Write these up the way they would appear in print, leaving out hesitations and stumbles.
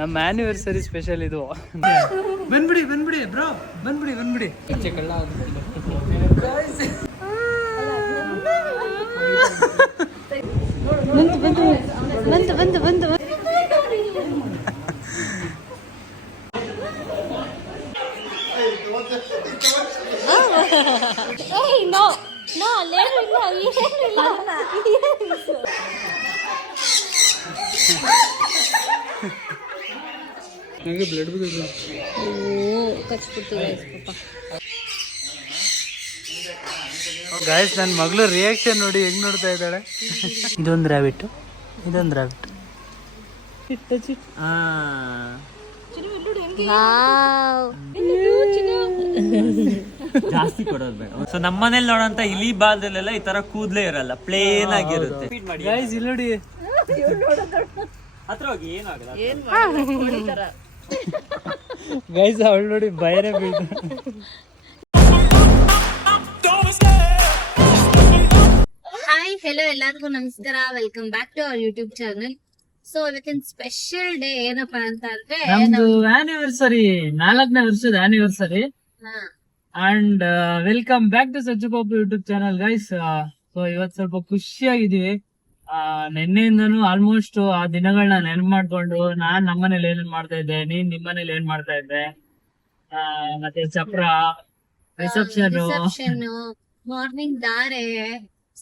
ನಮ್ಮ anniversary special ಇದು. ಬಂದ್ಬಿಡಿ ಬ್ರೋ, ಬಂದ್ಬಿಡಿ. ಬಂತು. ನೋ ಅಲ್ಲೇನು ಇಲ್ಲ. ನನಗೆ ಬ್ಲಡ್ ಬಂದಿದೆ. ಕಚ್ಬಿಟ್ಟು ಗಾಯ್ಸ್, ನನ್ನ ಮಗಳು ರಿಯಾಕ್ಷನ್ ನೋಡಿ ಹೆಂಗ್ ನೋಡ್ತಾ ಇದ್ದಾಳೆ. ಇದೊಂದು ರ್ಯಾಬಿಟ್. ಜಾಸ್ತಿ ಕೊಡೋದು ಬೇಡ. ಸೊ ನಮ್ಮನೇಲಿ ನೋಡೋಂತ ಇಲಿ ಬಾಲ್ದಲ್ಲೆಲ್ಲ ಈ ತರ ಕೂದ್ಲೇ ಇರಲ್ಲ, ಪ್ಲೇನ್ ಆಗಿರುತ್ತೆ. ಗಾಯ್ಸ್ ಇಲ್ಲಿ ನೋಡಿ, ಹತ್ರ ಹೋಗಿ ಏನಾಗಲ್ಲ. ಗೈಸ್ ಅವಳು ನೋಡಿ ಭಯನೇ ಬೀಳ್ತು. ಹಾಯ್ ಹಲೋ ಎಲ್ಲರಿಗೂ ನಮಸ್ಕಾರ, welcome back to our YouTube channel. So ಇವತ್ತಿನ ಸ್ಪೆಷಲ್ ಡೇ ಏನಪ್ಪಾ ಅಂತ ಅಂದ್ರೆ ನಮ್ದು ಆನಿವರ್ಸರಿ, 4ನೇ ವರ್ಷದ anniversary. And welcome back to Sachchu Papu YouTube channel guys. So ಇವತ್ತು ಸ್ವಲ್ಪ ಖುಷಿಯಾಗಿದ್ದೀವಿ. ನಿನ್ನೆಯಿಂದನೂ ಆಲ್ಮೋಸ್ಟ್ ಆ ದಿನಗಳನ್ನ ನೆನಪು ಮಾಡ್ಕೊಂಡು, ನಾನ್ ನಮ್ಮನೇಲಿ ಏನೇನ್ ಮಾಡ್ತಾ ಇದ್ದೆ, ನೀನ್ ನಿಮ್ಮನೇಲಿ ಏನ್ ಮಾಡ್ತಾ ಇದ್ದೆ, ಮತ್ತೆ ಚಪ್ರ, ರಿಸೆಪ್ಷನ್, ಮಾರ್ನಿಂಗ್ ದಾರೆ.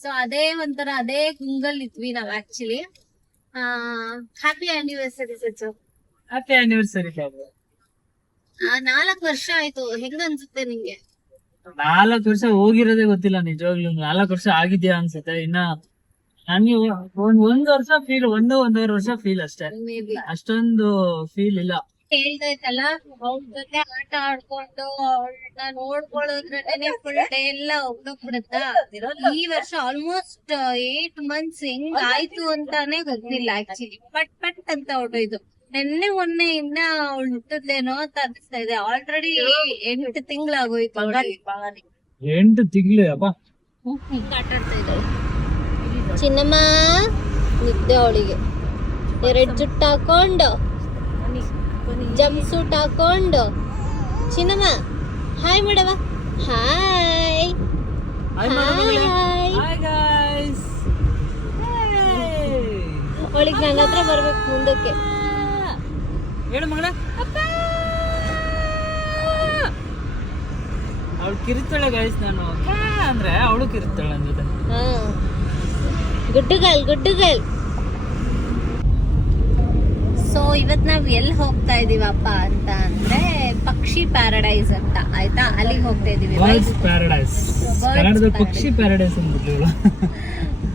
ಸೊ ಅದೇ ಒಂಥರ ಅದೇ ಗುಂಗಲ್ ಇದ್ವಿ ನಾವ್ actually. Happy anniversary Sachchu. Happy anniversary. 4 ವರ್ಷ ಆಯ್ತು, ಹೆಂಗ ಅನ್ಸುತ್ತೆ ನಿಂಗೆ? 4 ವರ್ಷ ಹೋಗಿರೋದೇ ಗೊತ್ತಿಲ್ಲ ನಿಜವಾಗ್ಲೂ. 4 ವರ್ಷ ಆಗಿದ್ಯಾ ಅನ್ಸುತ್ತೆ. ಇನ್ನ ನನ್ಗೆ ಒಂದ್ ವರ್ಷ ಫೀಲ್, ಒಂದೂವರೆ ವರ್ಷ ಫೀಲ್ ಅಷ್ಟೇ, ಮೇ ಬಿ ಅಷ್ಟೊಂದು ಫೀಲ್ ಇಲ್ಲ. ಹೇಳ್ದೈತಲ್ಲ, ಅವ್ಳ ಜೊತೆ ಆಟ ಆಡ್ಕೊಂಡು ಅವಳನ್ನ ನೋಡ್ಕೊಳ್ಳೋದ್ರಲ್ಲೇ ಫುಲ್ ಡೇ ಎಲ್ಲ ಹೋಗ್ಬಿಡುತ್ತಾ. ಈ ವರ್ಷ ಆಲ್ಮೋಸ್ಟ್ 8 ಮಂತ್ಸ್ ಹೆಂಗ್ ಆಯ್ತು ಅಂತಾನೆ ಗೊತ್ತಿಲ್ಲ ಆಕ್ಚುಲಿ. ಪಟ್ ಅಂತ ಹೊರಟೋಯ್ತು. ನೆನ್ನೆ ಮೊನ್ನೆ ಇನ್ನ ಅವಳು ಹುಟ್ಟದೇನೋ ಅಂತ ಅನಿಸ್ತಾ ಇದೆ. ಆಲ್ರೆಡಿ 8 ತಿಂಗಳಾಗೋಯ್ತು. 8 ತಿಂಗಳು ಅಪ್ಪ. ಆಟ ಆಡ್ತಾ ಇದ್ದಾಳೆ ಚಿನ್ನಮ್ಮ. ನಿದ್ದೆ ಅವಳಿಗೆ. 2 ಜುಟ್ಟು ಹಾಕೊಂಡು, ಜಂಪ್ ಸೂಟ್ ಹಾಕೊಂಡು. ಚಿನ್ನಮ್ಮ ಹಾಯ್ ಮಾಡವ. ಹಾಯ್ ಅವಳಿಗೆ ನನ್ನ ಹತ್ರ ಬರ್ಬೇಕು ಮುಂದಕ್ಕೆ. ಹೇಳು ಮಗಳ. ಅವಳು ಕಿರಿತಾಳೆ ಗೈಸ್. ನಾನು ಅಂದ್ರೆ ಅವಳು ಕಿರಿತಾಳೆ ನನ್ನ ಜೊತೆ. ಗುಡ್ಡು ಗರ್ಲ್. ಸೊ ಇವತ್ ನಾವ್ ಎಲ್ಲಿ ಹೋಗ್ತಾ ಇದೀವಪ್ಪ ಅಂತ ಅಂದ್ರೆ ಪಕ್ಷಿ ಪ್ಯಾರಡೈಸ್ ಅಂತ, ಆಯ್ತಾ? ಅಲ್ಲಿಗೆ ಹೋಗ್ತಾ ಇದೀವಿ. ಬರ್ಡ್ಸ್ ಪ್ಯಾರಡೈಸ್, ಕನ್ನಡದ ಪಕ್ಷಿ ಪ್ಯಾರಡೈಸ್ ಅಂದ್ಬಿಟ್ಟು.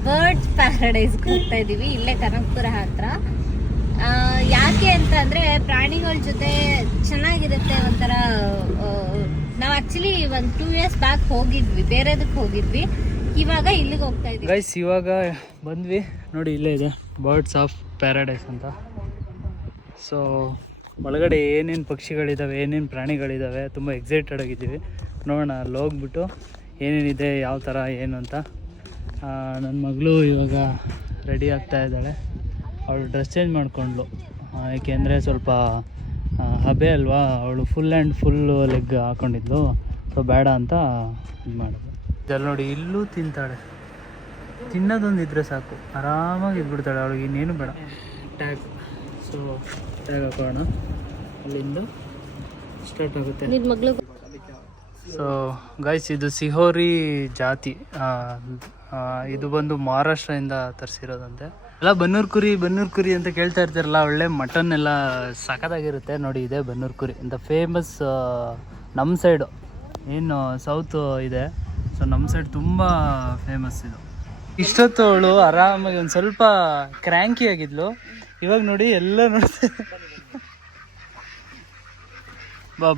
ಬರ್ಡ್ಸ್ ಪ್ಯಾರಡೈಸ್ ಹೋಗ್ತಾ ಇದೀವಿ, ಇಲ್ಲೇ ಕನಕಪುರ ಹತ್ರ. ಯಾಕೆ ಅಂತ ಅಂದ್ರೆ ಪ್ರಾಣಿಗಳ ಜೊತೆ ಚೆನ್ನಾಗಿರುತ್ತೆ ಒಂಥರ. ನಾವ್ ಆಕ್ಚುಲಿ 2 years ಬ್ಯಾಕ್ ಹೋಗಿದ್ವಿ, ಬೇರೆದಕ್ಕೆ ಹೋಗಿದ್ವಿ. ಇವಾಗ ಇಲ್ಲಿಗೆ ಹೋಗ್ತಾ ಇದೀವಿ ಗೈಸ್. ಇವಾಗ ಬಂದ್ವಿ ನೋಡಿ, ಇಲ್ಲೇ ಇದೆ ಬರ್ಡ್ಸ್ ಆಫ್ ಪ್ಯಾರಡೈಸ್ ಅಂತ. ಸೊ ಒಳಗಡೆ ಏನೇನು ಪಕ್ಷಿಗಳಿದ್ದಾವೆ, ಏನೇನು ಪ್ರಾಣಿಗಳಿದ್ದಾವೆ, ತುಂಬ ಎಕ್ಸೈಟೆಡ್ ಆಗಿದ್ದೀವಿ. ನೋಡೋಣ ಅಲ್ಲಿ ಹೋಗ್ಬಿಟ್ಟು ಏನೇನಿದೆ, ಯಾವ ಥರ ಏನು ಅಂತ. ನನ್ನ ಮಗಳು ಇವಾಗ ರೆಡಿ ಆಗ್ತಾ ಇದ್ದಾಳೆ. ಅವಳು ಡ್ರೆಸ್ ಚೇಂಜ್ ಮಾಡಿಕೊಂಡ್ಳು, ಏಕೆಂದರೆ ಸ್ವಲ್ಪ ಹಬೆ ಅಲ್ವಾ, ಅವಳು ಫುಲ್ ಆ್ಯಂಡ್ ಫುಲ್ಲು ಲೆಗ್ ಹಾಕ್ಕೊಂಡಿದ್ಲು. ಸೊ ಬೇಡ ಅಂತ ಇದು ಮಾಡೋದು. ಇದರಲ್ಲಿ ನೋಡಿ, ಇಲ್ಲೂ ತಿಂತಾಳೆ. ತಿನ್ನೋದೊಂದು ಇದ್ದರೆ ಸಾಕು, ಆರಾಮಾಗಿ ಇದ್ಬಿಡ್ತಾಳೆ. ಅವಳಿಗೆ ಇನ್ನೇನು ಬೇಡ. ಟ್ಯಾಗ್. ಸೊ ಟ್ಯಾಗ್ ಹಾಕೋಣ, ಅಲ್ಲಿಂದ ಸ್ಟಾರ್ಟ್ ಆಗುತ್ತೆ. ಸೊ ಗೈಸ್, ಇದು ಸಿಹೋರಿ ಜಾತಿ. ಇದು ಬಂದು ಮಹಾರಾಷ್ಟ್ರದಿಂದ ತರಿಸಿರೋದಂತೆ. ಎಲ್ಲ ಬನ್ನೂರು ಕುರಿ ಅಂತ ಕೇಳ್ತಾ ಇರ್ತಾರಲ್ಲ, ಒಳ್ಳೆ ಮಟನ್ ಎಲ್ಲ ಸಖತ್ತಾಗಿರುತ್ತೆ. ನೋಡಿ, ಇದೆ ಬನ್ನೂರು ಕುರಿ ಅಂತ ಫೇಮಸ್ ನಮ್ಮ ಸೈಡು. ಏನು ಸೌತ್ ಇದೆ, ಸೊ ನಮ್ಮ ಸೈಡ್ ತುಂಬ ಫೇಮಸ್ ಇದು. ಇಷ್ಟೊತ್ತು ಅವಳು ಆರಾಮಾಗಿ ಒಂದು ಸ್ವಲ್ಪ ಕ್ರ್ಯಾಂಕಿ ಆಗಿದ್ಲು. ಇವಾಗ ನೋಡಿ ಎಲ್ಲ ನೋಡ್ತಾ. ಬಾ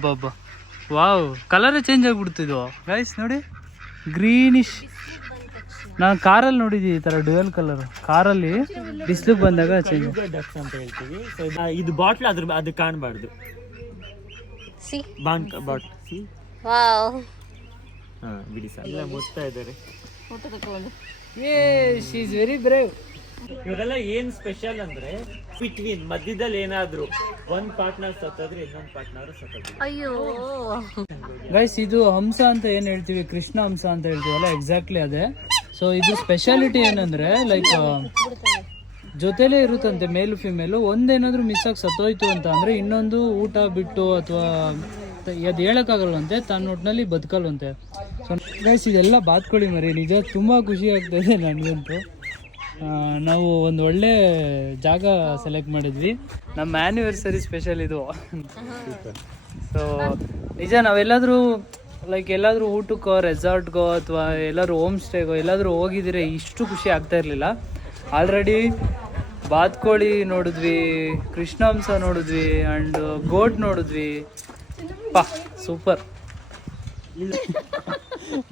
ವಾವ್, ಕಲರೇ ಚೇಂಜ್ ಆಗಿಬಿಡ್ತಿದ್ವು ಗೈಸ್. ನೋಡಿ, ಗ್ರೀನಿಶ್. ನಾನು ಕಾರಲ್ಲಿ ನೋಡಿದ್ವಿ ಈ ಥರ ಡ್ಯುಯಲ್ ಕಲರ್. ಕಾರಲ್ಲಿ ಬಿಸಿಲಿಗೆ ಬಂದಾಗ ಚೇಂಜ್ ಅಂತ ಹೇಳ್ತೀವಿ. ಇದು ಬಾಟ್ಲ್ ಅದು ಕಾಣಬಾರ್ದು. ಬಿಡಿ ಸರ್, ಎಲ್ಲ ಮುಟ್ತಾ ಇದ್ದಾರೆ. She is very brave. ಇವರೆಲ್ಲ ಏನ್ ಸ್ಪೆಷಲ್ ಅಂದ್ರೆ ಬಿಟ್ವೀನ್ ಮಧ್ಯದಲ್ಲಿ ಏನಾದ್ರು ಒಂದ್ ಪಾರ್ಟ್ನರ್ ಸತ್ತೋದ್ರೆ ಇನ್ನೊಂದ್ ಪಾರ್ಟ್ನರ್ ಸತ್ತೋದ್ರೆ ಅಯ್ಯೋ ಗೈಸ್ ಇದು ಹಂಸ ಅಂತ ಏನ್ ಹೇಳ್ತೀವಿ, ಕೃಷ್ಣ ಹಂಸ ಅಂತ ಹೇಳ್ತೀವಲ್ಲ, ಎಕ್ಸಾಕ್ಟ್ಲಿ ಅದೇ. ಸೊ ಇದು ಸ್ಪೆಷಾಲಿಟಿ ಏನಂದ್ರೆ ಲೈಕ್ ಜೊತೆಲೇ ಇರುತ್ತಂತೆ ಮೇಲು ಫಿಮೇಲು. ಒಂದೇನಾದ್ರೂ ಮಿಸ್ ಆಗಿ ಸತ್ತೋಯ್ತು ಅಂತ ಅಂದ್ರೆ ಇನ್ನೊಂದು ಊಟ ಬಿಟ್ಟು ಅಥವಾ ಅದು ಹೇಳಕ್ಕಾಗಲ್ವಂತೆ, ತನ್ನ ಒಟ್ಟಿನಲ್ಲಿ ಬದುಕಲ್ವಂತೆ. ಸೊ ಗೈಸ್ ಇದೆಲ್ಲ ಬಾತ್ಕೊಳ್ಳಿ ಮರಿ, ನಿಜ ತುಂಬ ಖುಷಿ ಆಗ್ತಾಯಿದೆ ನನಗಂತೂ. ನಾವು ಒಂದು ಒಳ್ಳೆ ಜಾಗ ಸೆಲೆಕ್ಟ್ ಮಾಡಿದ್ವಿ, ನಮ್ಮ ಆ್ಯನಿವರ್ಸರಿ ಸ್ಪೆಷಲ್ ಇದು. ಸೊ ನಿಜ ನಾವೆಲ್ಲಾದರೂ ಲೈಕ್ ಎಲ್ಲಾದರೂ ಊಟಕ್ಕೋ ರೆಸಾರ್ಟ್ಗೋ ಅಥವಾ ಎಲ್ಲಾದರೂ ಹೋಮ್ ಸ್ಟೇಗೋ ಎಲ್ಲಾದರೂ ಹೋಗಿದ್ರೆ ಇಷ್ಟು ಖುಷಿ ಆಗ್ತಾ ಇರಲಿಲ್ಲ. ಆಲ್ರೆಡಿ ಬಾತ್ಕೋಳಿ ನೋಡಿದ್ವಿ, ಕೃಷ್ಣಾಂಸ ನೋಡಿದ್ವಿ ಆ್ಯಂಡ್ ಗೋಟ್ ನೋಡಿದ್ವಿ. ಪಾ ಸೂಪರ್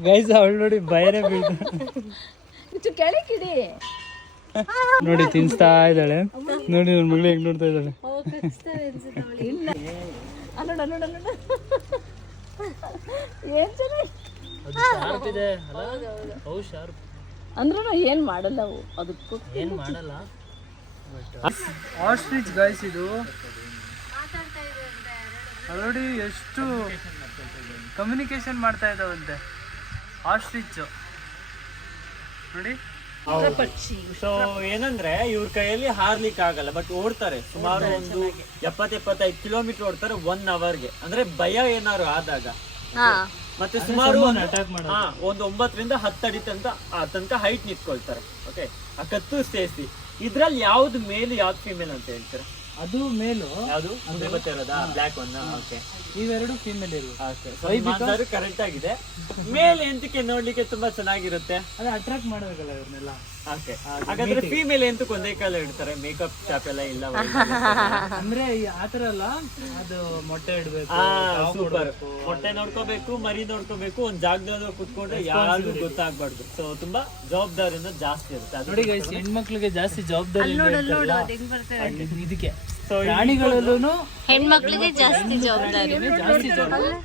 ಗೈಸ್, ಅವಳು ನೋಡಿ ಭಯನೇ ಬೀಳ್ತಾಳೆ ನೋಡಿ, ತಿನ್ಸ್ತಾ ಇದ್ದಾಳೆ ನೋಡಿ, ನನ್ನ ಮಗಳು ಹೆಂಗ್ ನೋಡ್ತಾ ಇದ್ದಾಳೆ. ಅಂದ್ರೂ ಏನ್ ಮಾಡಲ್ಲ ಅವು, ಅದಕ್ಕೂ ಏನ್ ಮಾಡಲ್ಲ. ಆಸ್ಟ್ರಿಚ್ ಗೈಸ್ ಇದು ನೋಡಿ, ಎಷ್ಟು ಕಮ್ಯುನಿಕೇಶನ್ ಮಾಡ್ತಾ ಇದ್ದಾವಂತೆ ಆಸ್ಟ್ರಿಚ್ ನೋಡಿ. ಸೊ ಏನಂದ್ರೆ ಇವ್ರ ಕೈಯಲ್ಲಿ ಹಾರ್ಲಿಕ್ಕೆ ಆಗಲ್ಲ, ಬಟ್ ಓಡ್ತಾರೆ ಸುಮಾರು ಒಂದು 70-75 ಕಿಲೋಮೀಟರ್ ಓಡ್ತಾರೆ 1 ಅವರ್ಗೆ. ಅಂದ್ರೆ ಭಯ ಏನಾದ್ರು ಆದಾಗ. ಮತ್ತೆ ಸುಮಾರು ಒಂದು 9ರಿಂದ 10 ಅಡಿ ತನಕ ಹೈಟ್ ನಿಂತ್ಕೊಳ್ತಾರೆ. ಓಕೆ, ಆ ಕತ್ತು ಸೇರಿಸಿ. ಇದ್ರಲ್ಲಿ ಯಾವ್ದು ಮೇಲ್ ಯಾವ್ದು ಫಿಮೇಲ್ ಅಂತ ಹೇಳ್ತಾರೆ? ಅದು ಮೇಲು, ಯಾವ್ದು ಮುಂದೆ ಬರ್ತಿರೋದಾ ಬ್ಲಾಕ್ ಒನ್? ಓಕೆ, ಇವೆರಡು ಫೀಮೇಲ್ ಇರುವ ಕರೆಕ್ಟ್ ಆಗಿದೆ. ಮೇಲ್ ಎಂತಕ್ಕೆ ನೋಡ್ಲಿಕ್ಕೆ ತುಂಬಾ ಚೆನ್ನಾಗಿರುತ್ತೆ, ಅದು ಅಟ್ರಾಕ್ಟ್ ಮಾಡಬೇಕಲ್ಲ ಇವ್ರನ್ನೆಲ್ಲ. ಓಕೆ, ಹಾಗಾದ್ರೆ ಫೀಮೇಲ್ ಎಂತಕ್ಕೆ ಒಂದೇ ಕಾಲ ಇಡ್ತಾರೆ, ಮೇಕಪ್ ಶಾಪ್ ಎಲ್ಲ ಇಲ್ಲ? ಅಂದ್ರೆ ಆತರ ಅಲ್ಲ, ಅದು ಮೊಟ್ಟೆ ಇಡ್ಬೇಕು, ಸೂಪರ್. ಮೊಟ್ಟೆ ನೋಡ್ಕೋಬೇಕು, ಮರಿ ನೋಡ್ಕೋಬೇಕು, ಒಂದ್ ಜಾಗದಲ್ಲಿ ಕುತ್ಕೊಂಡ್ರೆ ಯಾರಿಗೂ ಗೊತ್ತಾಗ್ಬಾರ್ದು. ಸೊ ತುಂಬಾ ಜವಾಬ್ದಾರಿನ ಜಾಸ್ತಿ ಇರುತ್ತೆ. ನೋಡಿ ಗೈಸ್, ಹೆಣ್ಮಕ್ಳಿಗೆ ಜಾಸ್ತಿ ಜವಾಬ್ದಾರಿ ಇದಕ್ಕೆ. ಪ್ರಾಣಿಗಳಲ್ಲೂ ಹೆಣ್ಮಕ್ಳಿಗೆ ಜಾಸ್ತಿ ಜವಾಬ್ದಾರಿ. ಜಾಸ್ತಿ ಜವಾಬ್ದಾರಿ.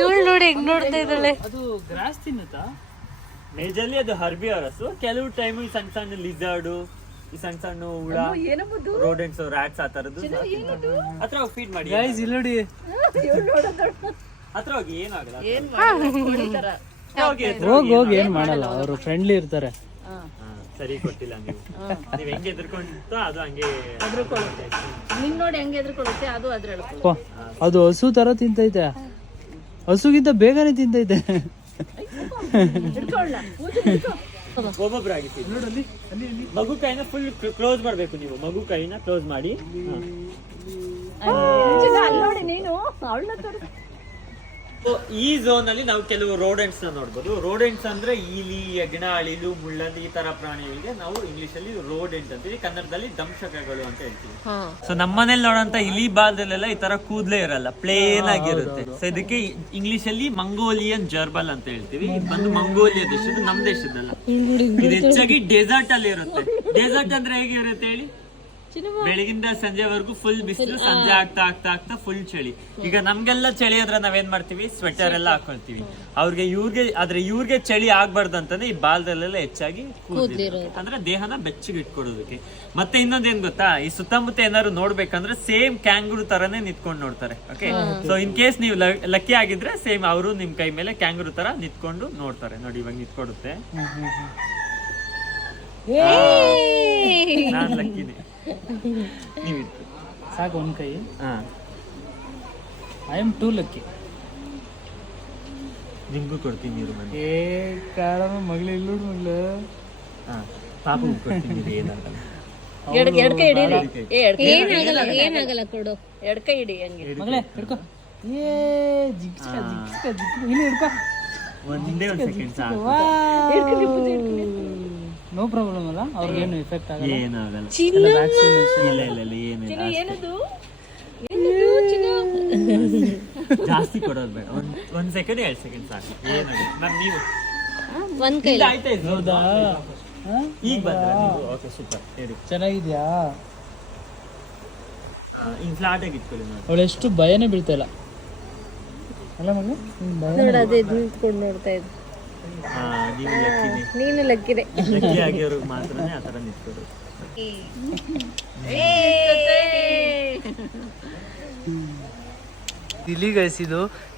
ಇವಳು ನೋಡಿ ಹೆಂಗ್ ನೋಡ್ತಾ ಇದ್ದಾಳೆ. ಅದು ಗ್ರಾಸ್ ತಿನ್ನುತ್ತಾ? ಮೇಜರ್ಲಿ ಅದು ಹರ್ಬಿವರಸ್. ಕೆಲವು ಟೈಮ್ ಸಣ್ಣ ಸಣ್ಣ ಲಿಜಾರ್ಡು, ಈ ಸಣ್ಣ ಸಣ್ಣ ಹುಳ, ರೋಡೆಂಟ್ಸ್, ರ್ಯಾಟ್ಸ್ ಆ ತರದ್ದು ಹತ್ರ ಹೋಗಿ ಫೀಡ್ ಮಾಡಿ. ಗೈಸ್ ಇಲ್ಲಿ ನೋಡಿ, ಹತ್ರ ಹೋಗಿ ಏನಾಗಲ್ಲ. ಹೋಗಿ ಏನ್ ಮಾಡಲ್ಲ, ಅವರು ಫ್ರೆಂಡ್ಲಿ ಇರ್ತಾರೆ. ಸರಿ ಕೊಟ್ಟಿಲ್ಲ ನೀವು, ನೀವ್ ಹೆಂಗೆ ಎದ್ರಕೊಂಡ್ತೋ ಅದು ಹಂಗೆ ನಿನ್ ನೋಡಿ ಹೆಂಗೆ ಎದ್ರುಕೊಳ್ಳುತ್ತೆ, ಅದು ಅದ್ರ ಅದು ಹಸು ತರ ತಿಂತೈತೆ, ಹಸುಗಿಂತ ಬೇಗನೆ ತಿಂತೈತೆ. ಒಬ್ಬೊಬ್ಬರಾಗಿತ್ತು. ಮಗು ಕೈನ ಫುಲ್ ಕ್ಲೋಸ್ ಮಾಡ್ಬೇಕು ನೀವು, ಮಗು ಕೈನ ಕ್ಲೋಸ್ ಮಾಡಿ. ನೋಡಿ ನೀನು ಅವಳನ್ನ. ಈ ಝೋನ್ ಅಲ್ಲಿ ನಾವು ಕೆಲವು ರೋಡೆಂಟ್ಸ್ ನ ನೋಡ್ಬೋದು. ರೋಡೆಂಟ್ಸ್ ಅಂದ್ರೆ ಈಲಿ, ಹೆಗ್ಣ, ಅಳಿಲು, ಮುಳ್ಳಂದಿ ಈ ತರ ಪ್ರಾಣಿಗಳಿಗೆ ನಾವು ಇಂಗ್ಲಿಷ್ ಅಲ್ಲಿ ರೋಡೆಂಟ್ ಅಂತೀವಿ, ಕನ್ನಡದಲ್ಲಿ ದಂಶಕಗಳು ಅಂತ ಹೇಳ್ತೀವಿ. ಸೊ ನಮ್ಮನೇಲಿ ನೋಡೋಂತ ಇಲಿ ಬಾಲ್ದಲ್ಲೆಲ್ಲ ಈ ತರ ಕೂದ್ಲೇ ಇರಲ್ಲ, ಪ್ಲೇನ್ ಆಗಿರುತ್ತೆ. ಸೊ ಇದಕ್ಕೆ ಇಂಗ್ಲಿಷ್ ಅಲ್ಲಿ ಮಂಗೋಲಿಯನ್ ಜರ್ಬಲ್ ಅಂತ ಹೇಳ್ತೀವಿ. ಇದು ಬಂದು ಮಂಗೋಲಿಯಾ ದೇಶದ, ನಮ್ ದೇಶದಲ್ಲ. ಇದು ಹೆಚ್ಚಾಗಿ ಡೆಸರ್ಟ್ ಅಲ್ಲಿ ಇರುತ್ತೆ. ಡೆಸರ್ಟ್ ಅಂದ್ರೆ ಹೇಗೆ ಇರುತ್ತೆ ಹೇಳಿ? ಬೆಳಗಿಂದ ಸಂಜೆವರೆಗೂ ಫುಲ್ ಬಿಸಿಲು, ಸಂಜೆ ಆಗ್ತಾ ಆಗ್ತಾ ಆಗ್ತಾ ಫುಲ್ ಚಳಿ. ಈಗ ನಮ್ಗೆಲ್ಲ ಚಳಿ ಆದ್ರೆ ನಾವೇನ್ ಮಾಡ್ತೀವಿ, ಸ್ವೆಟರ್ ಎಲ್ಲ ಹಾಕೊಳ್ತೀವಿ. ಇವ್ರಿಗೆ ಚಳಿ ಆಗ್ಬಾರ್ದು ಅಂತಾನೆ ಈ ಬಾಲ್ದಲ್ಲೆಲ್ಲ ಹೆಚ್ಚಾಗಿ ಕೂದಲಿರುತ್ತೆ, ಅಂದ್ರೆ ದೇಹನ ಬೆಚ್ಚಗೆ ಇಟ್ಕೊಡೋದಕ್ಕೆ. ಮತ್ತೆ ಇನ್ನೊಂದೇನ್ ಗೊತ್ತಾ, ಈ ಸುತ್ತಮುತ್ತ ಏನಾದ್ರು ನೋಡ್ಬೇಕಂದ್ರೆ ಸೇಮ್ ಕ್ಯಾಂಗರು ತರನೇ ನಿಂತ್ಕೊಂಡು ನೋಡ್ತಾರೆ. ಓಕೆ, ಸೊ ಇನ್ ಕೇಸ್ ನೀವು ಲಕ್ಕಿ ಆಗಿದ್ರೆ ಸೇಮ್ ಅವರು ನಿಮ್ ಕೈ ಮೇಲೆ ಕ್ಯಾಂಗರು ತರ ನಿಂತ್ಕೊಂಡು ನೋಡ್ತಾರೆ. ನೋಡಿ ಇವಾಗ ನಿಂತ್ಕೊಡುತ್ತೆ, ನಾನ್ ಲಕ್ಕಿನೇ. ನೀವು ಸಾಕು ಒಂದ್ ಕೈ. I am two lucky. ನಿಮ್ಗೂ ಕೊಡ್ತೀನಿ ನೀರು ಮನೆ. ಕಾರಣ ಮಗಳು ಇಲ್ಲ ಮಗಳು. ಪಾಪು ಕೊಡ್ತೀನಿ ನೀರು, ಏನಾಗಲ್ಲ. ಎಡ್ಕೈ ಹಿಡೀರಿ. ಏನಾಗಲ್ಲ ಕೊಡು. ಎಡ್ಕೈ ಹಿಡಿ ಹಂಗೆ. ಮಗಳೇ ಹಿಡ್ಕೊ. ಇಲ್ಲಿ ಹಿಡ್ಕೊ. ಒಂದೇ ಒಂದು ಸೆಕೆಂಡ್ ಸಾಕು. ನೋ ಪ್ರಾಬ್ಲಮ್ ಅಲ್ಲ, ಅವ್ರಿಗೇನು ಎಫೆಕ್ಟ್ ಆಗಲ್ಲ, ಏನಾಗಲ್ಲ. ಇಲ್ಲ ಏನದು ಜಾಸ್ತಿ ಕೊಡೋದು ಬೇಡ, ಒಂದ್ ಸೆಕೆಂಡ್ 2 ಸೆಕೆಂಡ್ ಸಾಕು, ಏನಾಗಲ್ಲ. ಮ್ಯಾಮ್ ನೀವು ಒಂದ್ ಕೈ ಆಯ್ತಾ? ಹೌದಾ, ಈಗ ಬಂದ್ರ ನೀವು? Okay, super. ಹೇಳಿ, ಚೆನ್ನಾಗಿದ್ಯಾ? ಇನ್ ಫ್ಲಾಟ್ ಆಗಿ ಇಟ್ಕೊಳ್ಳಿ ನೋಡಿ. ಅವಳು ಎಷ್ಟು ಭಯನೇ ಬೀಳ್ತಾ ಇಲ್ಲ ಅಲ್ಲ ಮಗಳು? ನೋಡ, ಅದೇ ನಿಂತ್ಕೊಂಡು ನೋಡ್ತಾ ಇದ್ದೆ. ನೀವು ಲಕ್ಕಿನೇ. ನೀನು ಲಕ್ಕಿದೆ. ಲಕ್ಕಿ ಆಗಿರೋರ್ಗೆ ಮಾತ್ರನೇ ಆ ಥರ ನಿಂತ್ಕೊಡು. ಇಲ್ಲಿ ಗೈಸ್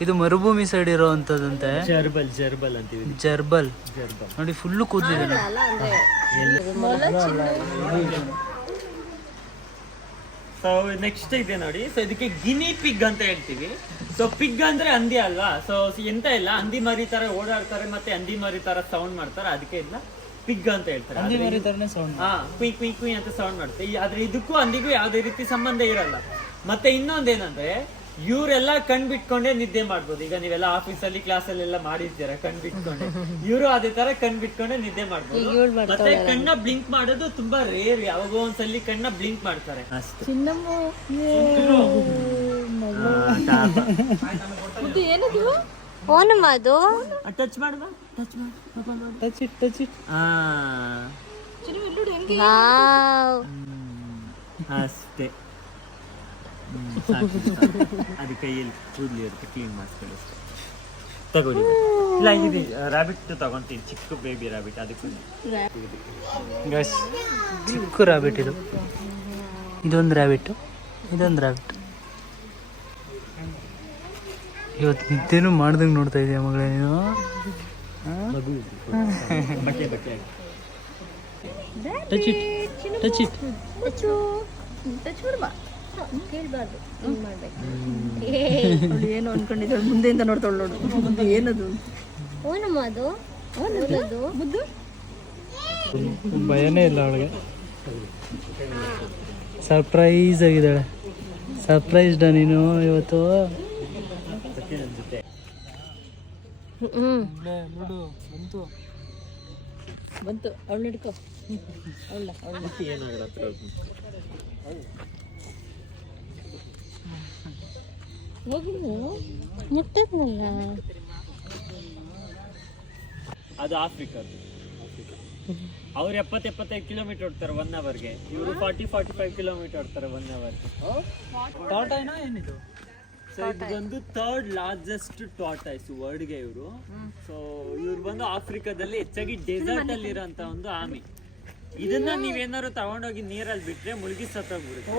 ಇದು ಮರುಭೂಮಿ ಸೈಡ್ ಇರೋ ಅಂತದಂತೆ. ಜರ್ಬಲ್ ಅಂತೀವಿ. ಜರ್ಬಲ್ ನೋಡಿ ಫುಲ್ಲು ಕೂದಲಿದೆ. ಸೊ ನೆಕ್ಸ್ಟ್ ಇದೆ ನೋಡಿ. ಸೊ ಇದಕ್ಕೆ ಗಿನಿ ಪಿಗ್ ಅಂತ ಹೇಳ್ತೀವಿ. ಸೊ ಪಿಗ್ ಅಂದ್ರೆ ಹಂದಿ ಅಲ್ವಾ. ಸೊ ಎಂತ ಇಲ್ಲ, ಹಂದಿ ಮರಿ ತರ ಓಡಾಡ್ತಾರೆ ಮತ್ತೆ ಹಂದಿ ಮರಿ ತರ ಸೌಂಡ್ ಮಾಡ್ತಾರೆ, ಅದಕ್ಕೆ ಇದನ್ನ ಪಿಗ್ ಅಂತ ಹೇಳ್ತಾರೆ. ಹಾ, ಕುಯ್ ಕುಯ್ ಕುಯ್ ಅಂತ ಸೌಂಡ್ ಮಾಡುತ್ತೆ. ಆದ್ರೆ ಇದಕ್ಕೂ ಹಂದಿಗೂ ಯಾವುದೇ ರೀತಿ ಸಂಬಂಧ ಇರಲ್ಲ. ಮತ್ತೆ ಇನ್ನೊಂದೇನಂದ್ರೆ ಇವರೆಲ್ಲ ಕಣ್ ಬಿಟ್ಕೊಂಡೇ ನಿದ್ದೆ ಮಾಡ್ಬೋದು. ಈಗ ನೀವೆಲ್ಲ ಆಫೀಸಲ್ಲಿ ಕ್ಲಾಸಲ್ಲಿ ಎಲ್ಲ ಮಾಡಿರ್ತೀರ ಕಣ್ ಬಿಟ್ಕೊಂಡೆ, ಇವರು ಅದೇ ತರ ಕಣ್ ಬಿಟ್ಕೊಂಡೆ ನಿದ್ದೆ ಮಾಡ್ಬೋದು. ಮತ್ತೆ ಕಣ್ಣ ಬ್ಲಿಂಕ್ ಮಾಡೋದು ತುಂಬಾ ರೇರ್, ಯಾವಾಗೋ ಒಂದ್ಸಲಿ ಕಣ್ಣ ಬ್ಲಿಂಕ್ ಮಾಡ್ತಾರೆ ಅಷ್ಟೇ. ಓನಮ್ಮ ಅದು ಟಚ್ ಮಾಡುವ, ಟಚ್ ಇಟ್ ವಾವ್. ಅಷ್ಟೇ. ಅದು ಕೈಯಲ್ಲಿ ಕೂದಲಿ ಇರುತ್ತೆ, ಕ್ಲೀನ್ ಮಾಡಿಸ್ಕೊಳ್ಳಿ ತಗೊಳ್ಳಿ. ಇಲ್ಲ ಇದೆ ರಾಬಿಟ್ ತಗೊಂತೀನಿ, ಚಿಕ್ಕ ಬೇಬಿ ರಾಬಿಟ್. ಅದಕ್ಕೂ ಗೈಸ್ ಚಿಕ್ಕ ರಾಬಿಟ್ ಇದೊಂದು ರಾಬಿಟ್. ಇವತ್ತು ನಿದ್ದೆನೂ ಮಾಡ್ದಂಗೆ ನೋಡ್ತಾ ಇದೆಯಾ ಮಗಳೇ ನೀನು? ಟಚ್ ಇಟ್ ಏನು ಅನ್ಕೊಂಡಿದ್ದಾಳೆ, ಮುಂದೆಯಿಂದ ನೋಡ್ತಾಳು ನೋಡು. ಏನದು? ಓನಮ್ಮ ಅದು ಮುದ್ದು ಭಯನೇ ಇಲ್ಲ ಅವಳಿಗೆ. ಸರ್ಪ್ರೈಸ್ ಆಗಿದ್ದಾಳೆ. ಸರ್ಪ್ರೈಸ್ಡ ನೀನು ಇವತ್ತು? ಬಂತು. ಅವಳು ಹಿಡ್ಕೊ. ಮುಟ್ಟದ್ನಲ್ಲ ಅದು ಆಫ್ರಿಕಾ. ಅವ್ರು 70-75 ಕಿಲೋಮೀಟರ್ ಓಡ್ತಾರೆ 1 ಅವರ್ಗೆ. ಇವರು 40-45 ಕಿಲೋಮೀಟರ್ ಓಡ್ತಾರೆ 1 ಅವರ್ಗೆ. ಏನಿದು? ಸೊ ಇದೊಂದು ಥರ್ಡ್ ಲಾರ್ಜೆಸ್ಟ್ ಟಾರ್ಟಾಯ್ಸ್ ವರ್ಲ್ಡ್ಗೆ ಇವರು. ಸೊ ಇವ್ರು ಬಂದು ಆಫ್ರಿಕಾದಲ್ಲಿ ಹೆಚ್ಚಾಗಿ ಡೆಸರ್ಟ್ ಅಲ್ಲಿ ಇರೋಂತ ಒಂದು ಆಮಿ. ಇದನ್ನ ನೀವೇನಾದ್ರು ತಗೊಂಡೋಗಿ ನೀರಲ್ಲಿ ಬಿಟ್ರೆ ಮುಳುಗಿ ಸತ್ತೋಗ್ಬಿಡುತ್ತೆ.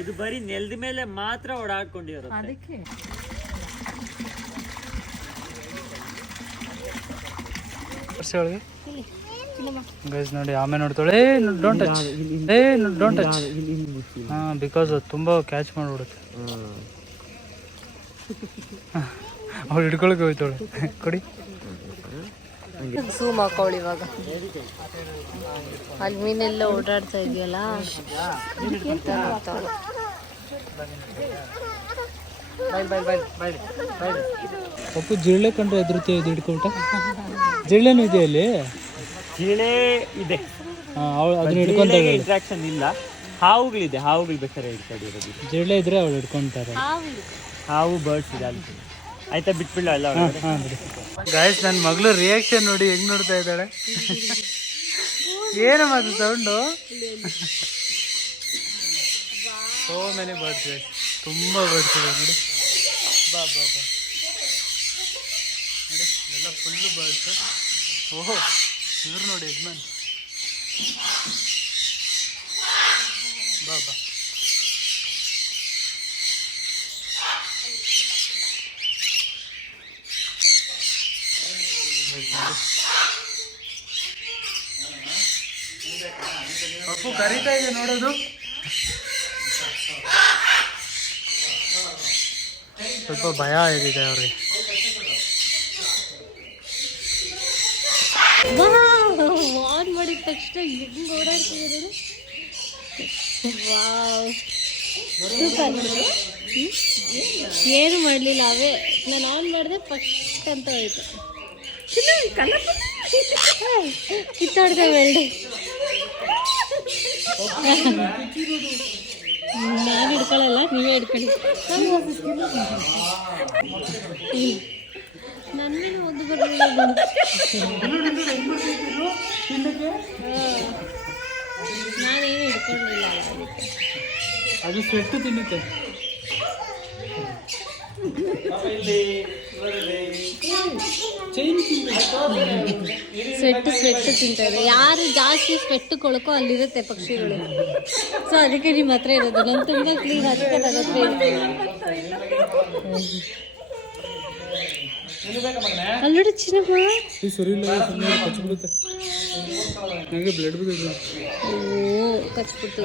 ಇದು ಬರೀ ನೆಲದ ಮೇಲೆ ಮಾತ್ರ ಓಡಾಡ್ಕೊಂಡಿರುತ್ತೆ. ಗೈಸ್ ನೋಡಿ ಆಮೇಲೆ ನೋಡ್ತಾಳೆ. Don't touch. ಹಾಂ, ಬಿಕಾಸ್ ಅದು ತುಂಬ ಕ್ಯಾಚ್ ಮಾಡಿಬಿಡುತ್ತೆ. ಅವಳು ಹಿಡ್ಕೊಳಕ್ಕೆ ಹೋಯ್ತಾಳೆ. ಕೊಡಿ. ಝೂಮ್ ಹಾಕೋಳು ಇವಾಗ. ಅಲ್ಲಿ ಮೀನೆಲ್ಲ ಓಡಾಡ್ತಾ ಇದೆಯಲ್ಲ. ಅಪ್ಪು ಜಿರಳೆ ಕಂಡ್ರೆ ಎದುರುತ್ತೀವಿ. ಇದು ಹಿಡ್ಕೊಬಿಟ್ಟ. ಜಿರಳೆನೂ ಇದೆ ಅಲ್ಲಿ. ಜಿರಳೆ ಇದೆ, ಅದನ್ನ ಹಿಡ್ಕೊಂತಾಳೆ. ಇಂಟ್ರಾಕ್ಷನ್ ಇಲ್ಲ. ಹಾವುಗಳಿದೆ, ಹಾವುಗಳು ಬೇಕಾದ್ರೆ ಹಿಡ್ಕೊಂಡಿರೋದು. ಜಿರಳೆ ಇದ್ರೆ ಅವಳು ಹಿಡ್ಕೊಂತಾರೆ. ಹಾವು ಬರ್ಡ್ಸ್ ಇದೆ ಅಲ್ಲಿ. ಆಯ್ತಾ, ಬಿಟ್ಬಿಡ ಎಲ್ಲ. ಗಾಯ್ಸ್, ನನ್ನ ಮಗಳು ರಿಯಾಕ್ಷನ್ ನೋಡಿ ಹೆಂಗ್ ನೋಡ್ತಾ ಇದ್ದಾಳೆ. ಏನಮ್ಮ ಅದು sound? So many birds guys, ತುಂಬ ಬರ್ಡ್ಸ್ ಇದೆ ನೋಡಿ. ಬಾ ಬಾ ಬಾ ನೋಡಿ, ಎಲ್ಲ ಫುಲ್ಲು ಬರ್ಡ್ಸು. ಓಹೋ, ಇವ್ರು ನೋಡಿ ಯಜಮಾನ್. ಬಾ ಬಾ. ಅಪ್ಪು ಕರೀತಾ ಇದೆ ನೋಡೋದು. ಸ್ವಲ್ಪ ಭಯ ಆಗಿದೆ ಅವ್ರಿಗೆ. ಆನ್ ಮಾಡಿದ ತಕ್ಷಣ ಹೆಂಗ್ ಓಡಾಡ್ತಿದ್ರು. Wow, super. ಏನು ಮಾಡಲಿಲ್ಲ, ಅವೇ ನಾನು ಆನ್ ಮಾಡಿದೆ ಫಸ್ಟ್ ಅಂತ ಹೋಯ್ತು. ಕಿತ್ತಾಡ್ದೆ ಬೆಳ್ಳಿ. ನಾನು ಹಿಡ್ಕೊಳ್ಳಲ್ಲ, ನೀವೇ ಹಿಡ್ಕೊಳ್ಳಿ. ನನ್ನೇನು ಒಂದು ಬರಲಿಲ್ಲ. ನಾನೇನು ಹಿಡ್ಕೊಂಡಿಲ್ಲ ಅದಕ್ಕೆ. ಅದು ಸ್ವೆಟ್ಟು ತಿನ್ನುತ್ತೆ. ಸ್ವೆಟ್ ತಿಂತಾರೆ. ಯಾರು ಜಾಸ್ತಿ ಸ್ವೆಟ್ ಕೊಳಕೋ ಅಲ್ಲಿರುತ್ತೆ ಪಕ್ಷಿಗಳು. ಸೊ ಅದಕ್ಕೆ ನಿಮ್ಮ ಹತ್ರ ಇರೋದು. ನಾನು ತುಂಬಾ ಕ್ಲೀನ್, ಅದಕ್ಕೆ ನನ್ನ ಹತ್ರ ಅಲ್ಲೋಡಿ ಚಿನ್ನಮ್ಮ. ಓ ಕಚ್ಬಿಡ್ತು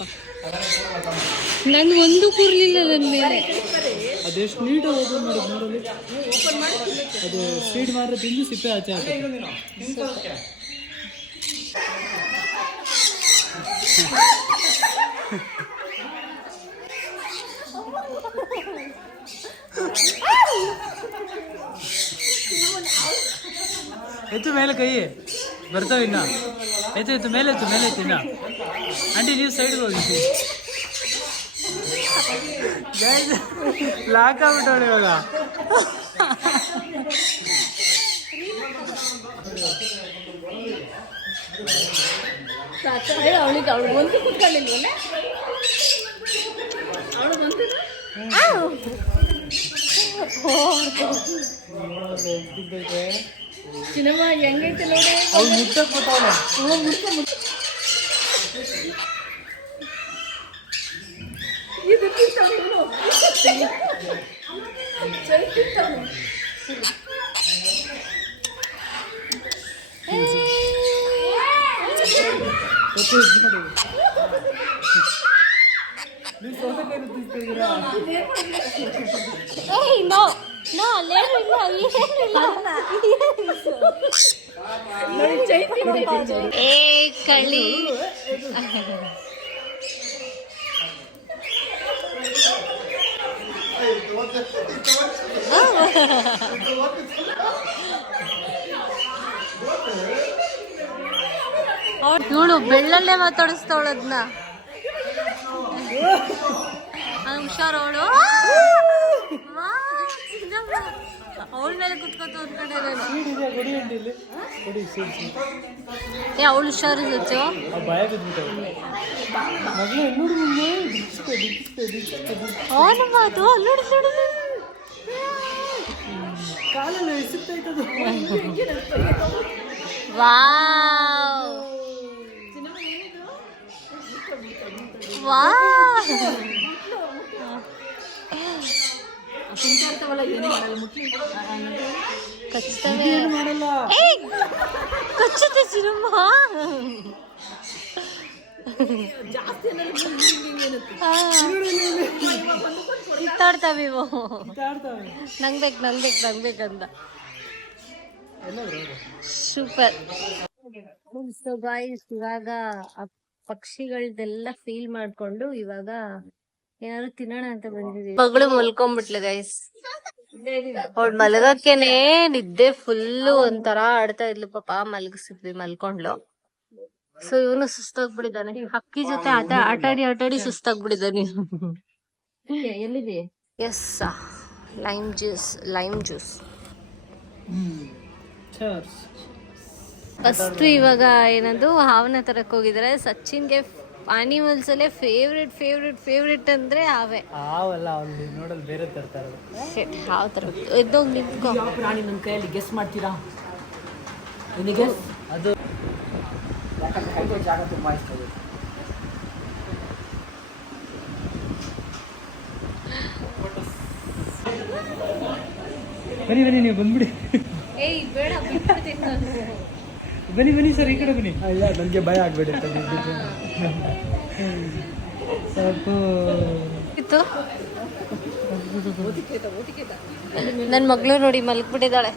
ಪಾಪ. ನನ್ ಒಂದು ಕೂರ್ಲಿಲ್ಲ ನನ್ನ ಮೇಲೆ. ಅದೆಷ್ಟು ನೀಟಾಗಿ ಓಪನ್ ಮಾಡೋದು ನೋಡಲಿ. ಅದು ಸೀಡ್ ಮಾತ್ರ ತಿಂದು ಸಿಪ್ಪೆ ಆಚೆ ಹಾಕಿ. ಎತ್ತು ಮೇಲೆ ಕೈ ಬರ್ತಾವ ಇನ್ನ. ಎತ್ತು ಮೇಲೆ ಎತ್ತು ಇನ್ನ. ಆಂಟಿ ನೀವು ಸೈಡ್ಗೆ ಹೋಗಿ. ಲಾಕ್ ಆಗ್ಬಿಟ್ಟವಳು ಇವಾಗ. ಅವಳಿಗೆ ಅವಳು ಒಂದು ಕುತ್ಕೊಂಡಿಲ್ವಲ್ಲ, ಅವಳು ಬಂದು ಚಿನ್ನಮ್ಮ ಹೆಂಗೈತೆ ನೋಡಿ. ಅವ್ಳು ಮುಟ್ಟಕ್ ಗೊತ್ತಾವಲ್ಲ. ಇದು ತಿಂತಾಳೆ ಇವಳು. ಸರಿ ತಿಂತಾಳೆ. ಏ ಕಳ್ಳಿ. ಇವಳು ಬೆಳ್ಳಲ್ಲೇ ಮಾತಾಡಿಸ್ತಾವಳದ್ನ. ಹುಷಾರು ಅವಳು. ಅವಳ ಮೇಲೆ ಕುತ್ಕೋತ ಅಂದ್ಕೊಂಡೆ ನಾನು. ಏ ಅವಳು ಹುಷಾರು ಸಚ್ಚು. ಅವನು ಮಾತು ನೋಡಿ ನೋಡಿ. Wow wow. ಕಚ್ಚುತ್ತವೆ. ಕಚ್ಚುತ್ತೆ ಚಿನ್ನಮ್ಮ. ಕಿತ್ತಾಡ್ತಾವೆ ಇವು. ನಂಗ್ಬೇಕಂತ. ಸೂಪರ್. ಸೊ ಗೈಸ್, ಇವಾಗ ಆ ಪಕ್ಷಿಗಳದೆಲ್ಲ ಫೀಲ್ ಮಾಡ್ಕೊಂಡು ಇವಾಗ ಏನಾದ್ರು ತಿನ್ನೋಣ ಅಂತ ಬಂದಿದೀವಿ. ಮಗಳು ಮಲ್ಕೊಂಡ್ಬಿಟ್ಲು ಗೈಸ್. ಅವಳು ಮಲಗಕ್ಕೇನೆ ನಿದ್ದೆ ಫುಲ್ಲು ಒಂಥರ ಆಡ್ತಾ ಇದ್ಲು ಪಾಪ. ಮಲಗಿಸಿದ್ವಿ, ಮಲ್ಕೊಂಡ್ಲು. ಸೊ ಇವನು ಸುಸ್ತಾಗ್ಬಿಟ್ಟಿದ್ದಾನೆ. ಹಕ್ಕಿ ಜೊತೆ ಆಟಾಡಿ ಸುಸ್ತಾಗ್ಬಿಟ್ಟಿದ್ದಾನೆ. ಎಲ್ಲಿದೆ? S, lime juice. ಫಸ್ಟ್ ಇವಾಗ ಏನದು ಹಾವನ್ನ ತರಕ್ ಹೋಗಿದ್ರೆ. ಸಚಿನ್ಗೆ ಅನಿಮಲ್ಸ್ ಅಲ್ಲೇ ಫೇವ್ರೆಟ್ ಅಂದ್ರೆ ಹಾವೇ. ಹಾವಲ್ಲ, ಅಲ್ಲಿ ನೋಡಲ್ ಬೇರೆ ತರ್ತಾರೆ. ಹಾವ್ ತರ ಎದ್ದೋಗಿ ನಿಂತ್ಕೊ. ಯಾವ ಪ್ರಾಣಿ ನನ್ನ ಕೈಯಲ್ಲಿ ಗೆಸ್ ಮಾಡ್ತೀರಾ? ನಿನಗೆ ಅದು ಯಾಕಂದ್ರೆ ಜಾಗ ತುಂಬಾ ಇಷ್ಟ ಇದೆ. ಬನ್ನಿ ನೀವು ಬಂದ್ಬಿಡಿ. ಏಯ್ ಬೇಡ, ಬಿಟ್ಬಿಡ್ತೀನಿ ನಾನು. ಬನ್ನಿ ಸರ್, ಈ ಕಡೆ ಬನ್ನಿ. ಇಲ್ಲ, ನನಗೆ ಭಯ ಆಗ್ಬೇಡಿ. ಸಾಕು. ನನ್ನ ಮಗಳು ನೋಡಿ ಮಲ್ಕ್ಬಿಟ್ಟಿದ್ದಾಳೆ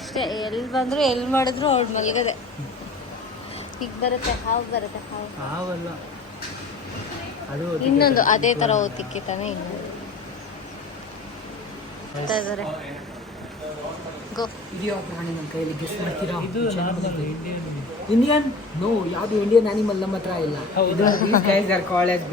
ಅಷ್ಟೇ. ಎಲ್ಲಿ ಬಂದ್ರು ಎಲ್ಲಿ ಮಾಡಿದ್ರು ಅವಳು ಮಲ್ಗದೆ. ಈಗ ಬರುತ್ತೆ ಹಾವು. ಹಾವಲ್ಲ, ಅದು ಇನ್ನೊಂದು ಅದೇ ತರ ಓತಿಕ್ಕೆ ತಾನೆ. ಇನ್ನೊಂದು ಇದ್ದಾರೆ. ಗೋ. ಇದೆಯೋ ಪ್ರಾಣಿ ನನ್ನ ಕೈಯಲ್ಲಿ ಗೆಸ್ ಮಾಡ್ತೀರಾ? ಇದು ಇಂಡಿಯನ್? ನೋ, ಯಾವುದು ಇಂಡಿಯನ್ ಆನಿಮಲ್ ನಮ್ಮ ಹತ್ರ ಇಲ್ಲ.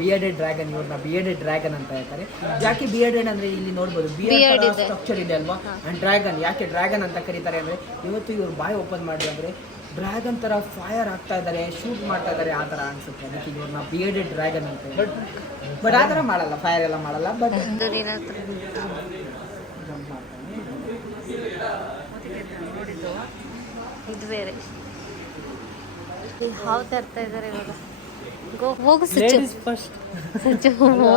Bearded dragon. ಇವ್ರನ್ನ ಬಿಯರ್ಡೆಡ್ ಡ್ರ್ಯಾಗನ್ ಅಂತ ಹೇಳ್ತಾರೆ. ಯಾಕೆ ಬಿಯರ್ಡೆಡ್ ಅಂದ್ರೆ ಇಲ್ಲಿ ನೋಡ್ಬೋದು ಬಿಯರ್ಡ್ ಸ್ಟ್ರಕ್ಚರ್ ಇದೆ ಅಲ್ವಾ. ಅಂಡ್ ಡ್ರ್ಯಾಗನ್ ಯಾಕೆ ಡ್ರ್ಯಾಗನ್ ಅಂತ ಕರೀತಾರೆ ಅಂದ್ರೆ, ಇವತ್ತು ಇವ್ರು ಬಾಯಿ ಓಪನ್ ಮಾಡಿ ಅಂದ್ರೆ ಡ್ರ್ಯಾಗನ್ ಥರ ಫೈರ್ ಆಗ್ತಾ ಇದ್ದಾರೆ, ಶೂಟ್ ಮಾಡ್ತಾ ಇದ್ದಾರೆ, ಆ ಥರ ಅನ್ಸುತ್ತೆ. ಅದಕ್ಕೆ ಇವ್ರನ್ನ ಬಿಯರ್ಡೆಡ್ ಡ್ರ್ಯಾಗನ್ ಅಂತ. ಬಟ್ ಆ ಥರ ಮಾಡಲ್ಲ, ಫೈರ್ ಎಲ್ಲ ಮಾಡಲ್ಲ. ಬಟ್ ಇದು ಬೇರೆ ಹಾವು ತರ್ತಾ ಇದ್ದಾರೆ ಇವಾಗ. ಹೋಗು ಸಚ್ಚು, ಸಚ್ಚು ಹೋಗು,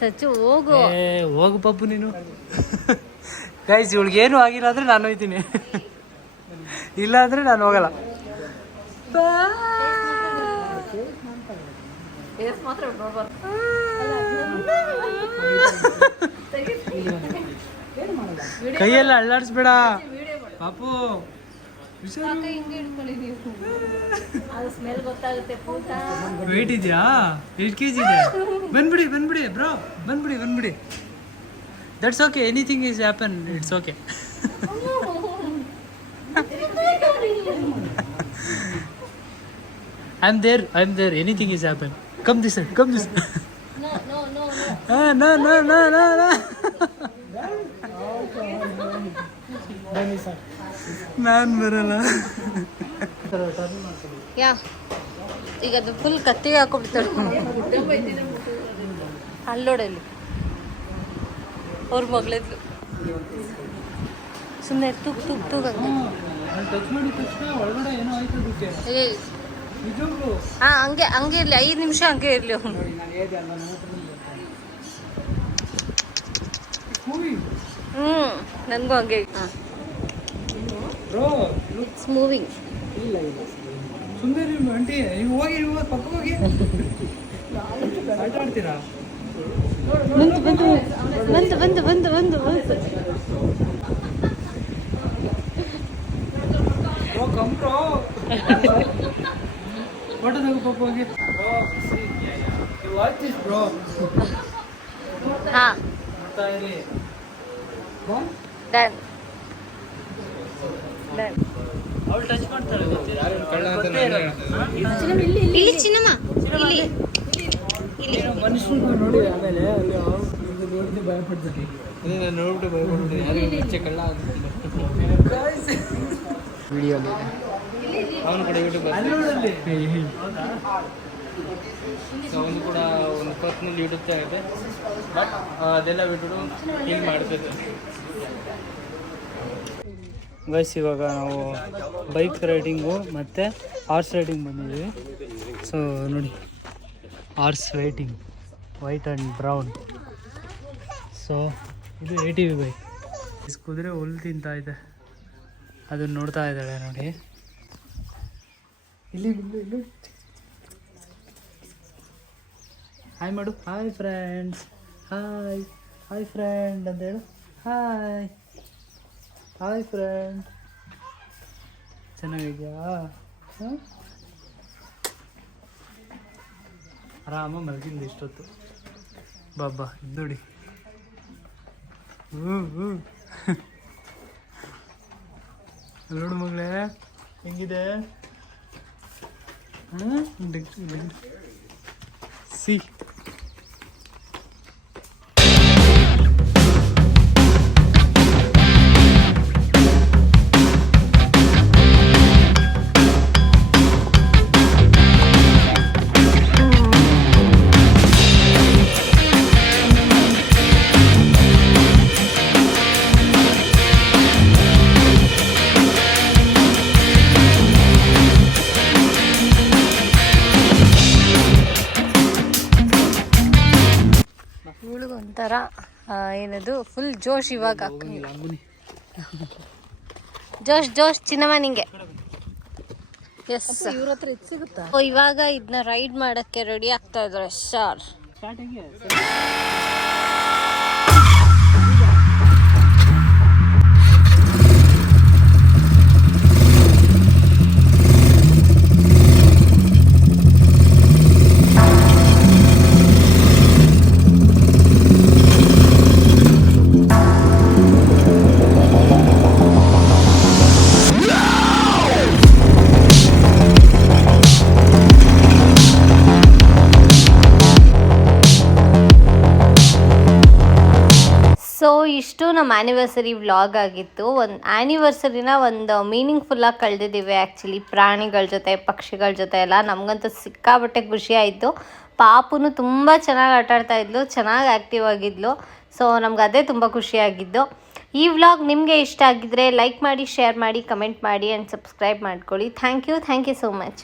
ಸಚ್ಚು ಹೋಗು. ಹೋಗು ಪಪ್ಪು ನೀನು. ಗೈಸ್ ಇವಳಿಗೆ ಏನು ಆಗಿಲ್ಲ ಅಂದ್ರೆ ನಾನು ಹೋಯ್ತೀನಿ, ಇಲ್ಲ ಅಂದ್ರೆ ನಾನು ಹೋಗಲ್ಲ. ಕೈಯೆಲ್ಲ ಅಳ್ಳಾಡಿಸ್ಬೇಡ ಪಾಪು. ವೇಟ್ ಇದೆಯಾ? 8 kg ಇದೆ. ಬಂದ್ಬಿಡಿ ಬ್ರೋ, ಬಂದ್ಬಿಡಿ. That's okay, anything is happen, it's okay. I am there, anything is happen. Come this. No. ನಾನು ಬರಲ್ಲ. ಈಗ ಅದು ಫುಲ್ ಕತ್ತಿಗೆ ಹಾಕೊಂಡ್ಬಿಡ್ತಾಳೆ ಅಲ್ಲೋಡಲ್ಲಿ. ಅವ್ರ ಮಗಳಿದ್ಲು ಸುಮ್ಮನೆ ತೂಗ್ ಟಚ್ ಮಾಡಿದ ತಕ್ಷಣ ಒಳಗಡೆ ಏನೋ ಆಯ್ತು ಅದಕ್ಕೆ. ಹಂಗೆ ಇರ್ಲಿ, 5 ನಿಮಿಷ ಹಂಗೆ ಇರ್ಲಿ ಅವನು. ನನಗೂ ಹಂಗೆ. It's moving. ಸುಮ್ಮನೆ ಆಂಟಿ ನೀವು ಹೋಗಿ, ಪಕ್ಕ ಹೋಗಿ ಆಟ ಆಡ್ತೀರಾ? ಬಂದು ಫೋಟೋ ತಗೋ ಪಪ್ಪ ಹೋಗಿ. Watch this bro. ಹಾ ಡನ್. ಅವಳು ಟಚ್ ಮಾಡ್ತಾಳೆ. ಇಲ್ಲಿ ಚಿನ್ನಮ್ಮ, ಇಲ್ಲಿ ಮನುಷ್ಯನ ನೋಡಿ ಆಮೇಲೆ ಅಲ್ಲಿ ನೋಡಿದ್ರೆ ಭಯಪಡ್ತಾರೆ. ನಾನು ನೋಡ್ಬಿಟ್ಟು ಭಯಪಡ್ತೀನಿ, ಯಾರು ಮುಂಚೆ ಕಳ್ಳ ವಿಡಿಯೋ ಅವನು ಕೂಡ ಯೂಟ್ಯೂಬ್ ಅವನು ಕೂಡ ಒಂದು ಪರ್ಸ್ನಲ್ ಯೂಟ್ಯೂಬ್ ಚಾನಲ್ ಇದೆ. ಬಟ್ ಅದೆಲ್ಲ ಬಿಟ್ಟು ಇಲ್ಲಿ ಮಾಡ್ತಿದ್ದೆ. ಗೈಸ್ ಇವಾಗ ನಾವು ಬೈಕ್ ರೈಡಿಂಗು ಮತ್ತು ಹಾರ್ಸ್ ರೈಡಿಂಗ್ ಬಂದಿದ್ದೀವಿ. ಸೊ ನೋಡಿ, horse riding white and brown. So ಇದು ATV ಬೈಕ್. ಕುದುರೆ ಹುಲ್ಲು ತಿಂತಾ ಇದೆ, ಅದನ್ನು ನೋಡ್ತಾ ಇದ್ದಾಳೆ ನೋಡಿ. ಇಲ್ಲಿ ಹಾಯ್ ಮಾಡು. ಹಾಯ್ ಫ್ರೆಂಡ್ಸ್, ಹಾಯ್ ಫ್ರೆಂಡ್ ಅಂತ ಹೇಳು. ಹಾಯ್ ಫ್ರೆಂಡ್, ಚೆನ್ನಾಗಿದ್ಯಾ? ಆರಾಮ ಮಲಗಿಂದ ಇಷ್ಟೊತ್ತು. ಬಾಬಾ ನೋಡಿ. ನೋಡು ಮಗಳೇ ಹೆಂಗಿದೆ. ಸಿ ಒಂಥರ ಏನದು ಫುಲ್ ಜೋಶ್ ಇವಾಗ. ಜೋಶ್ ಚಿನ್ನಮ್ಮ ನಿಂಗೆ. ಎಸ್, ಇವ್ರ ಹತ್ರ ಇದು ಸಿಗುತ್ತಾ? ಇವಾಗ ಇದನ್ನ ರೈಡ್ ಮಾಡಕ್ಕೆ ರೆಡಿ ಆಗ್ತಾ ಇದ್ದಾರೆ ಸರ್. ಇಷ್ಟು ನಮ್ಮ ಆ್ಯನಿವರ್ಸರಿ ವ್ಲಾಗ್ ಆಗಿತ್ತು. ಒಂದು ಆ್ಯನಿವರ್ಸರಿನ ಒಂದು ಮೀನಿಂಗ್ಫುಲ್ಲಾಗಿ ಕಳೆದಿದ್ದೀವಿ ಆ್ಯಕ್ಚುಲಿ, ಪ್ರಾಣಿಗಳ ಜೊತೆ ಪಕ್ಷಿಗಳ ಜೊತೆ ಎಲ್ಲ. ನಮಗಂತೂ ಸಿಕ್ಕಾಬಟ್ಟೆ ಖುಷಿ ಆಯಿತು. ಪಾಪುನು ತುಂಬ ಚೆನ್ನಾಗಿ ಆಟಾಡ್ತಾ ಇದ್ಲು, ಚೆನ್ನಾಗಿ ಆ್ಯಕ್ಟಿವ್ ಆಗಿದ್ಲು. ಸೊ ನಮ್ಗೆ ಅದೇ ತುಂಬ ಖುಷಿಯಾಗಿದ್ದು. ಈ ವ್ಲಾಗ್ ನಿಮಗೆ ಇಷ್ಟ ಆಗಿದ್ದರೆ ಲೈಕ್ ಮಾಡಿ, ಶೇರ್ ಮಾಡಿ, ಕಮೆಂಟ್ ಮಾಡಿ ಆ್ಯಂಡ್ ಸಬ್ಸ್ಕ್ರೈಬ್ ಮಾಡ್ಕೊಳ್ಳಿ. Thank you so much.